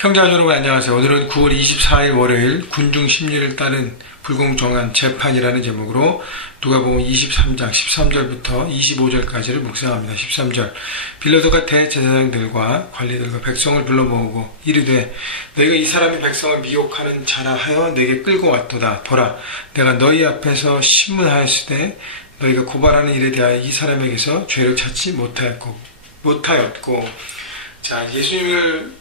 형제자 여러분 안녕하세요. 오늘은 9월 24일 월요일 군중 심리를 따른 불공정한 재판이라는 제목으로 누가복음 23장 13절부터 25절까지를 묵상합니다. 13절 빌라도가 대제사장들과 관리들과 백성을 불러 모으고 이르되 너희가 이 사람이 백성을 미혹하는 자라 하여 내게 끌고 왔도다. 보라 내가 너희 앞에서 신문하였으되 너희가 고발하는 일에 대하여 이 사람에게서 죄를 찾지 못하였고 자 예수님을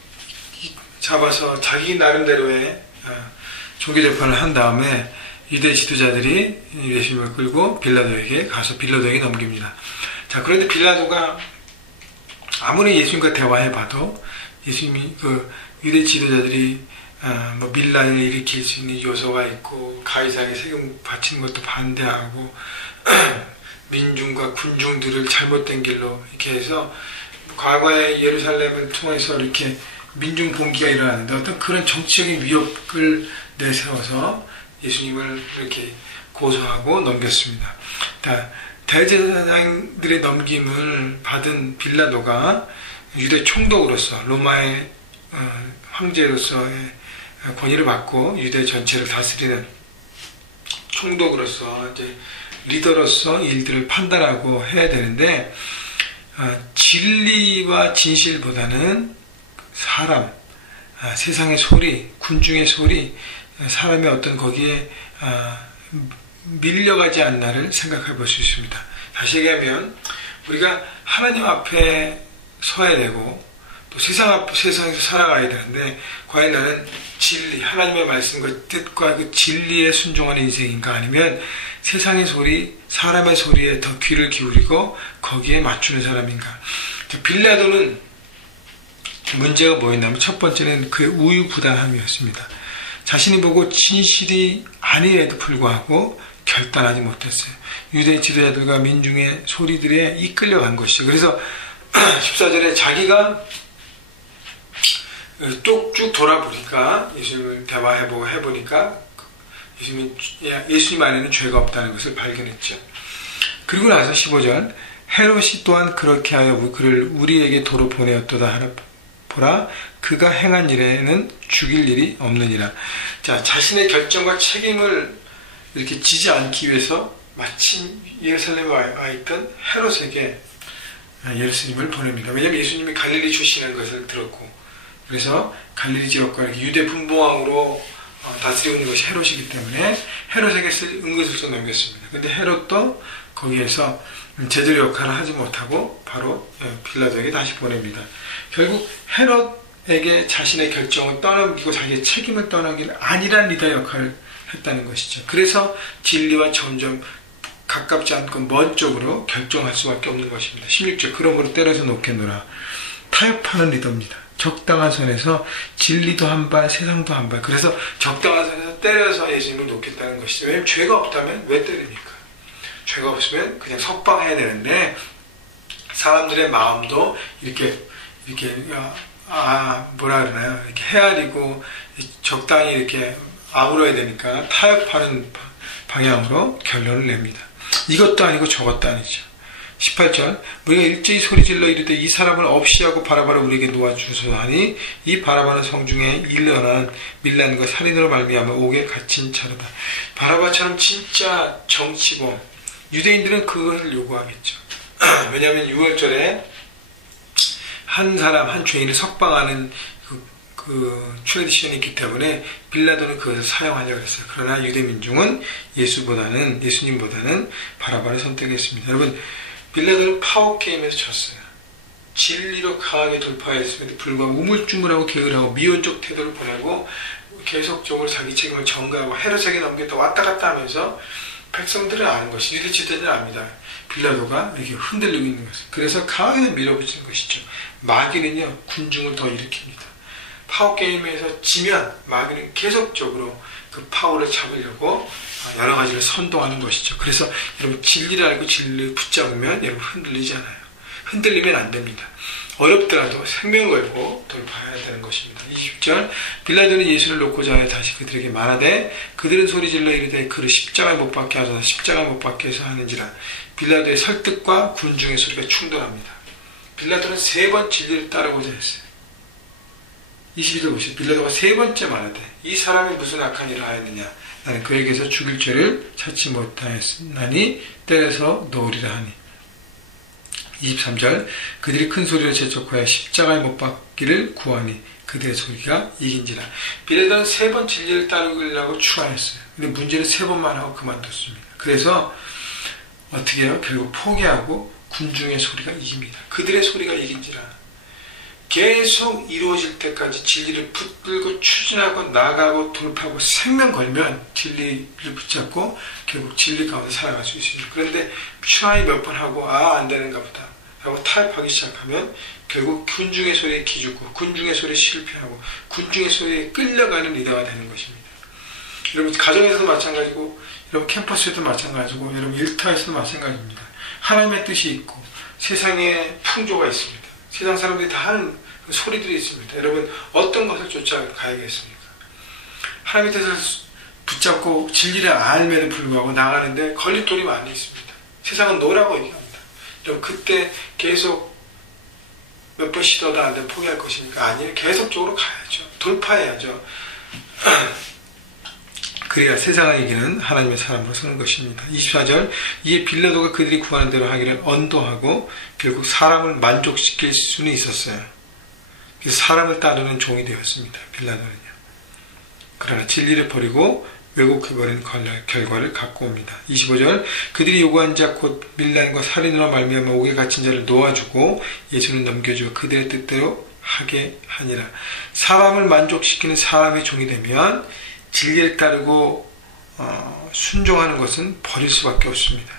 잡아서 자기 나름대로의 종교재판을 한 다음에 유대 지도자들이 예수님을 끌고 빌라도에게 가서 빌라도에게 넘깁니다. 자, 그런데 빌라도가 아무리 예수님과 대화해봐도 예수님이 유대 지도자들이 밀란을 일으킬 수 있는 요소가 있고 가이사에게 세금 바치는 것도 반대하고 민중과 군중들을 잘못된 길로 이렇게 해서 과거에 예루살렘을 통해서 이렇게 민중 봉기가 일어나는데 어떤 그런 정치적인 위협을 내세워서 예수님을 이렇게 고소하고 넘겼습니다. 대제사장들의 넘김을 받은 빌라도가 유대 총독으로서 로마의 황제로서의 권위를 받고 유대 전체를 다스리는 총독으로서 이제 리더로서 일들을 판단하고 해야 되는데 진리와 진실보다는 사람, 세상의 소리, 군중의 소리, 사람의 어떤 거기에 밀려가지 않나를 생각해 볼 수 있습니다. 다시 얘기하면 우리가 하나님 앞에 서야 되고 또 세상에서 살아가야 되는데 과연 나는 진리, 하나님의 말씀과 뜻과 그 진리에 순종하는 인생인가 아니면 세상의 소리, 사람의 소리에 더 귀를 기울이고 거기에 맞추는 사람인가. 빌라도는 문제가 뭐였냐면 첫 번째는 그의 우유부단함이었습니다. 자신이 보고 진실이 아니에도 불구하고 결단하지 못했어요. 유대 지도자들과 민중의 소리들에 이끌려간 것이죠. 그래서 14절에 자기가 쭉 돌아보니까 예수님을 해보니까 예수님 안에는 죄가 없다는 것을 발견했죠. 그리고 나서 15절 헤롯이 또한 그렇게 하여 그를 우리에게 도로 보내었도다 보라 그가 행한 일에는 죽일 일이 없느니라. 자, 자신의 결정과 책임을 이렇게 지지 않기 위해서 마침 예루살렘에 와 있던 헤롯에게 예수님을 보냅니다. 왜냐하면 예수님이 갈릴리 출신인 것을 들었고 그래서 갈릴리 지역과 이렇게 유대 분봉왕으로 다스리고 있는 것이 헤롯이기 때문에 헤롯에게 은근슬쩍 넘겼습니다. 근데 헤롯도 거기에서 제대로 역할을 하지 못하고 바로 빌라도에게 다시 보냅니다. 결국 헤롯에게 자신의 결정을 떠넘기고 자기의 책임을 떠넘기는 아니란 리더 역할을 했다는 것이죠. 그래서 진리와 점점 가깝지 않고 먼 쪽으로 결정할 수밖에 없는 것입니다. 16절 그러므로 때려서 놓겠노라. 타협하는 리더입니다. 적당한 선에서 진리도 한 발, 세상도 한 발. 그래서 적당한 선에서 때려서 예수님을 놓겠다는 것이죠. 왜냐하면 죄가 없다면 왜 때립니까? 죄가 없으면 그냥 석방해야 되는데 사람들의 마음도 이렇게 뭐라 그러나요? 이렇게 헤아리고 적당히 이렇게 아우러야 되니까 타협하는 방향으로 결론을 냅니다. 이것도 아니고 저것도 아니죠. 18절 우리가 일제히 소리질러 이르되 이 사람을 없이 하고 바라바를 우리에게 놓아주소서 하니 이 바라바는 성중에 일어난 밀란과 살인으로 말미암아 옥에 갇힌 자로다. 바라바처럼 진짜 정치범 유대인들은 그것을 요구하겠죠. 왜냐하면 6월절에 한 죄인을 석방하는 그 트레디션이 있기 때문에 빌라도는 그것을 사용하려고 했어요. 그러나 유대 민중은 예수님보다는 바라바를 선택했습니다. 여러분, 빌라도는 파워게임에서 졌어요. 진리로 강하게 돌파했음에도 불구하고 우물쭈물하고 게으르하고 미온적 태도를 보내고 계속적으로 자기 책임을 전가하고 헤롯에게 넘겼다 왔다 갔다 하면서 백성들은 아는 것이 유대 지도자들은 압니다. 빌라도가 이렇게 흔들리고 있는 것을. 그래서 강하게 밀어붙이는 것이죠. 마귀는요 군중을 더 일으킵니다. 파워게임에서 지면 마귀는 계속적으로 그 파워를 잡으려고 여러 가지를 선동하는 것이죠. 그래서 여러분 진리를 알고 진리를 붙잡으면 여러분 흔들리지 않아요. 흔들리면 안 됩니다. 어렵더라도 생명을 걸고 돌파해야 되는 것입니다. 20절 빌라도는 예수를 놓고자 하여 다시 그들에게 말하되 그들은 소리질러 이르되 그를 십자가에 못 박게 하소서 십자가에 못 박게 해서 하는지라. 빌라도의 설득과 군중의 소리가 충돌합니다. 빌라도는 3번 진리를 따르고자 했어요. 22절 보시죠. 빌라도가 세 번째 말하되 이 사람이 무슨 악한 일을 하였느냐. 나는 그에게서 죽일 죄를 찾지 못하였나니 때려서 놓으리라 하니. 23절 그들이 큰 소리로 재촉하여 십자가에 못 박기를 구하니 그들의 소리가 이긴지라. 빌라도는 세 번 진리를 따르려고 추하였어요. 근데 문제는 세 번만 하고 그만뒀습니다. 그래서 어떻게 해요? 결국 포기하고 군중의 소리가 이깁니다. 그들의 소리가 이긴지라. 계속 이루어질 때까지 진리를 붙들고 추진하고 나가고 돌파하고 생명 걸면 진리를 붙잡고 결국 진리 가운데 살아갈 수 있습니다. 그런데 트라이 몇 번 하고 안 되는가 보다 하고 타협하기 시작하면 결국 군중의 소리에 기죽고 군중의 소리에 실패하고 군중의 소리에 끌려가는 리더가 되는 것입니다. 여러분 가정에서도 마찬가지고 여러분 캠퍼스에도 마찬가지고 여러분 일터에서도 마찬가지입니다. 하나님의 뜻이 있고 세상에 풍조가 있습니다. 세상 사람들이 다 하는 소리들이 있습니다. 여러분 어떤 것을 쫓아가야겠습니까? 하나님의 뜻을 붙잡고 진리를 알면은 불구하고 나가는데 걸림돌이 많이 있습니다. 세상은 노라고 얘기합니다. 여러분 그때 계속 몇 번 시도도 안 되면 포기할 것입니까? 아니에요. 계속적으로 가야죠. 돌파해야죠. 그래야 세상을 이기는 하나님의 사람으로 서는 것입니다. 24절 이에 빌라도가 그들이 구하는 대로 하기를 언도하고 결국 사람을 만족시킬 수는 있었어요. 그래서 사람을 따르는 종이 되었습니다. 빌라도는요. 그러나 진리를 버리고 왜곡해버린 결과를 갖고 옵니다. 25절 그들이 요구한 자 곧 밀란과 살인으로 말미암아 옥에 갇힌 자를 놓아주고 예수는 넘겨주어 그들의 뜻대로 하게 하니라. 사람을 만족시키는 사람의 종이 되면 진리를 따르고 순종하는 것은 버릴 수밖에 없습니다.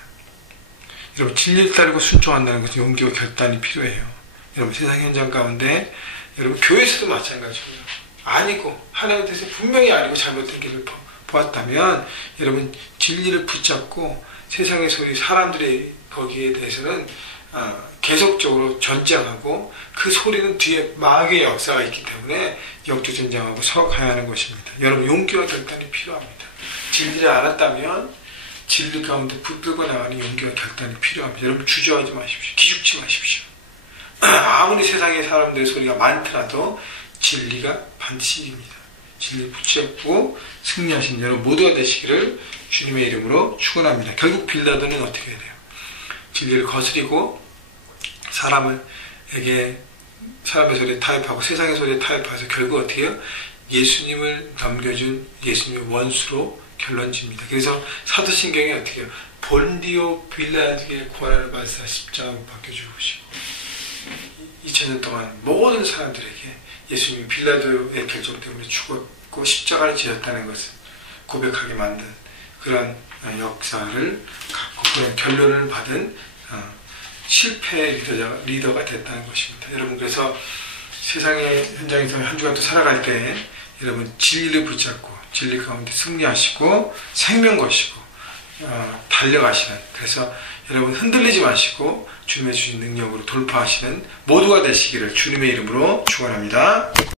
여러분 진리를 따르고 순종한다는 것은 용기와 결단이 필요해요. 여러분 세상 현장 가운데 여러분 교회에서도 마찬가지고요. 아니고 하나님의 뜻에 분명히 아니고 잘못된 길을 보았다면 여러분 진리를 붙잡고 세상의 소리 사람들의 거기에 대해서는 계속적으로 전쟁하고 그 소리는 뒤에 마귀의 역사가 있기 때문에 역주전쟁하고 서가야 하는 것입니다. 여러분 용기와 결단이 필요합니다. 진리를 알았다면 진리 가운데 붙들고 나가는 용기와 결단이 필요합니다. 여러분 주저하지 마십시오. 기죽지 마십시오. 아무리 세상의 사람들의 소리가 많더라도 진리가 반드시 이깁니다. 진리를 붙잡고 승리하신 여러분 모두가 되시기를 주님의 이름으로 축원합니다. 결국 빌라도는 어떻게 돼요? 진리를 거스리고 사람의 소리에 타협하고 세상의 소리에 타협해서 결국 어떻게 해요? 예수님을 넘겨준 예수님의 원수로 결론집니다. 그래서 사도신경이 어떻게 해요? 본디오 빌라도에게 고난을 받으사 십자가 못 박혀 죽으시고 2000년 동안 모든 사람들에게 예수님이 빌라도의 결정 때문에 죽었고 십자가를 지었다는 것을 고백하게 만든 그런 역사를 갖고 그런 결론을 받은 실패의 리더가 됐다는 것입니다. 여러분 그래서 세상의 현장에서 한 주간 또 살아갈 때 여러분 진리를 붙잡고 진리 가운데 승리하시고 생명 거시고 달려가시는 그래서 여러분 흔들리지 마시고 주님의 주신 능력으로 돌파하시는 모두가 되시기를 주님의 이름으로 축원합니다.